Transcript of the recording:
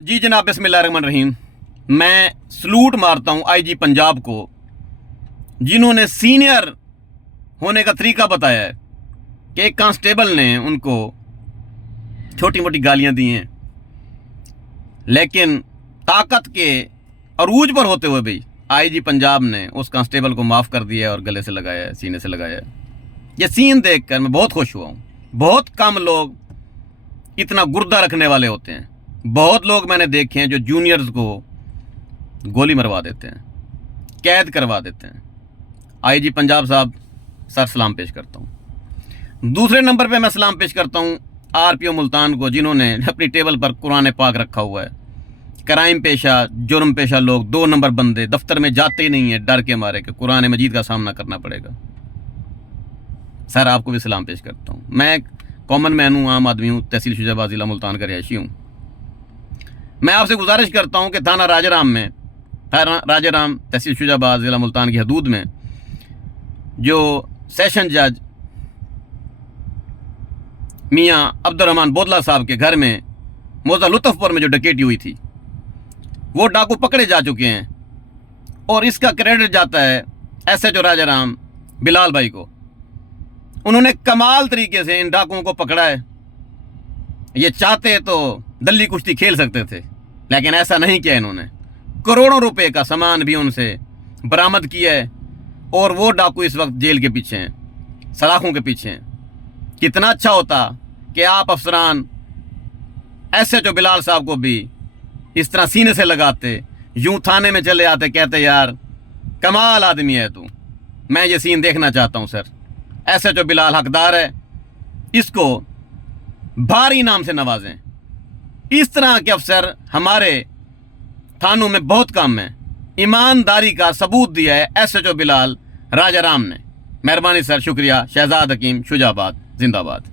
जी जनाब, बिस्मिल्लाहिर्रहमानिर्रहीम। मैं सलूट मारता हूँ आईजी पंजाब को, जिन्होंने सीनियर होने का तरीका बताया है कि एक कांस्टेबल ने उनको छोटी मोटी गालियां दी हैं, लेकिन ताकत के अरूज पर होते हुए भी आईजी पंजाब ने उस कांस्टेबल को माफ़ कर दिया है और गले से लगाया है, सीने से लगाया है। ये सीन देखकर मैं बहुत खुश हुआ हूँ। बहुत कम लोग इतना गुर्दा रखने वाले होते हैं। बहुत लोग मैंने देखे हैं जो जूनियर्स को गोली मरवा देते हैं, कैद करवा देते हैं। आईजी पंजाब साहब, सर सलाम पेश करता हूँ। दूसरे नंबर पे मैं सलाम पेश करता हूँ आरपीओ मुल्तान को, जिन्होंने अपनी टेबल पर कुरान पाक रखा हुआ है। क्राइम पेशा, जुर्म पेशा लोग, 2 नंबर बंदे दफ्तर में जाते ही नहीं है डर के मारे कि कुरान मजीद का सामना करना पड़ेगा। सर आपको भी सलाम पेश करता हूँ। मैं कॉमन मैन हूँ, आम आदमी हूँ, तहसील शुजाबाद ज़िला मुल्तान का रिहायशी हूँ। मैं आपसे गुजारिश करता हूँ कि थाना राजाराम तहसील शुजाबाद ज़िला मुल्तान की हदूद में जो सेशन जज मियाँ अब्दुर्रहमान बोदला साहब के घर में मौजा लुत्फ़पुर में जो डकैती हुई थी, वो डाकू पकड़े जा चुके हैं और इसका क्रेडिट जाता है एसएचओ राजाराम बिलाल भाई को। उन्होंने कमाल तरीके से इन डाकुओं को पकड़ा है। ये चाहते तो दल्ली कुश्ती खेल सकते थे, लेकिन ऐसा नहीं किया इन्होंने। करोड़ों रुपए का सामान भी उनसे बरामद किया है और वो डाकू इस वक्त जेल के पीछे हैं, सलाखों के पीछे हैं। कितना अच्छा होता कि आप अफसरान एसएचओ बिलाल साहब को भी इस तरह सीने से लगाते, यूं थाने में चले आते, कहते यार कमाल आदमी है तू। मैं ये सीन देखना चाहता हूं सर। एसएचओ बिलाल हकदार है, इसको भारी इनाम से नवाजें। इस तरह के अफसर हमारे थानों में बहुत कम है। ईमानदारी का सबूत दिया है एसएचओ बिलाल राजाराम ने। मेहरबानी सर, शुक्रिया। शहजाद हकीम, शुजाबाद, जिंदाबाद।